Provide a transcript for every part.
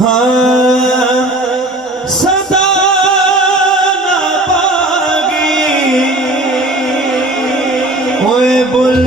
हाँ सदा ना पागी ओए बुल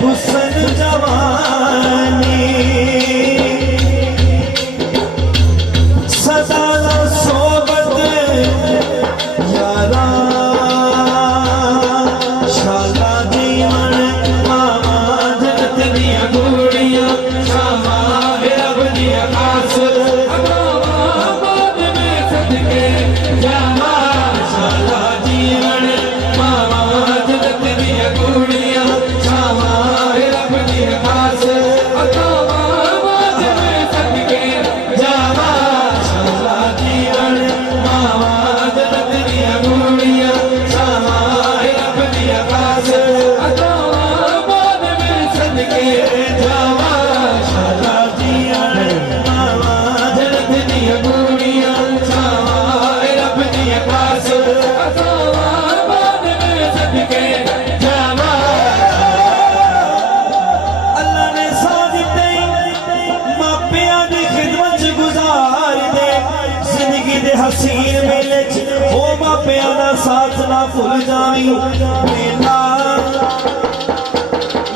हुस्न जवानी सदा सोबत यारा शाला जीवन मामा जगत दिया गुड़िया शामा रब दिया खास में सदके जावा शाला जीवन मामा जगत दिया गुड़िया शामा खास सदके जावा शाला जीवन मामा जगत दिया गुड़िया शामा रब दिया खास सदके जावा शाला जीवन मामा जगत दिया गुड़िया शामा रब दिया खास सदके जावा हसीन मेले हो मापिया दा साथ ना भूल जावी मेला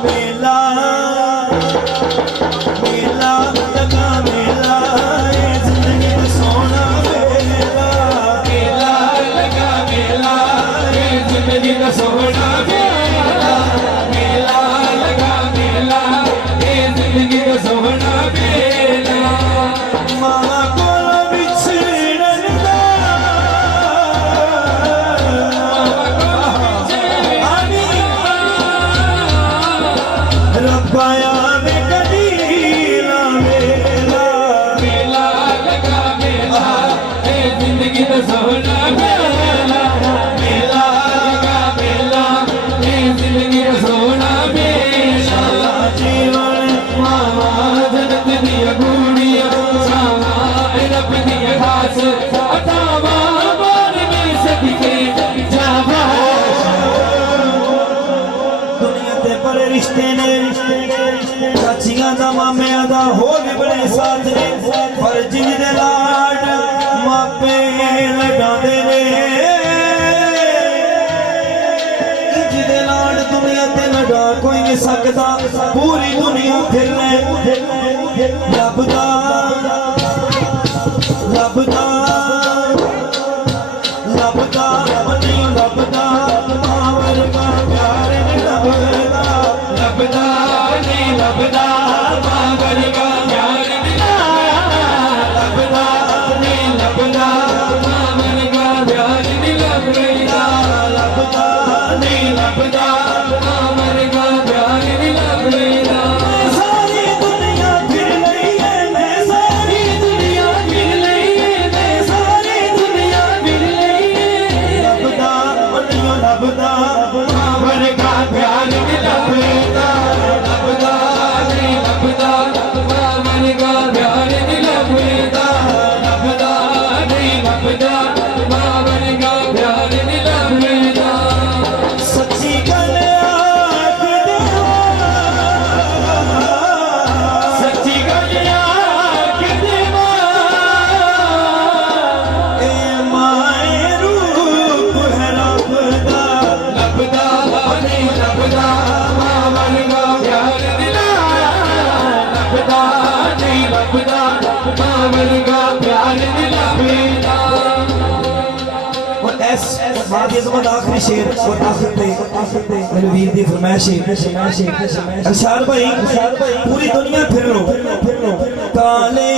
मेला मेला लगा मेला जिंदगी दा सोना मेला मेला लगा मेला जिंदगी दा सोना मेला मेला लगा मेला जिंदगी दा सोना मेला मामा पाया में कदीला मेला मेला लगा मेला जिंदगी तो सोना मेला मेला लगा मेला जिंदगी तो सोना मेला जीवन मामा जगत दिया गुड़िया सामा रब दिया खास अतावा मान में सदके जावा दुनिया ते बड़े रिश्ते ने चाचियां दा मामियां दा हो भी बड़े साथ ने पर जिंदे लाड मापे लगांदे ने जिंदे लाड दुनिया ते लगा कोई नहीं सकदा पूरी दुनिया फिर ले लभदा लभदा लभदा नहीं लभदा मावर का प्यार नहीं लभदा लभदा नहीं लभदा मावर का प्यार लभदा नहीं लभदा मावर का प्यार नहीं लभदा लभदा नहीं लभदा मावर का प्यार नहीं लभदा सारी दुनिया फिर लई है मैं सारी दुनिया फिर लई है सारी दुनिया फिर लई लभदा नहीं लभदा मावर का प्यार नहीं लभदा लभदा नहीं लभदा मावर का प्यार नहीं लभदा लभदा नहीं लभदा मावर का प्यार नहीं लभदा सच्ची गल आख देवा सच्ची गल आख देवा ए माए रूप है लभदा लभदा नहीं लभदा मावर का प्यार नहीं लभदा नहीं लभदा मावर का प्यार नहीं लभदा और ऐस बात ये तो आखिरी शेर और आखिर पे मेरे वीर दी फरमाइश है अरशाद भाई पूरी दुनिया फिर लो काले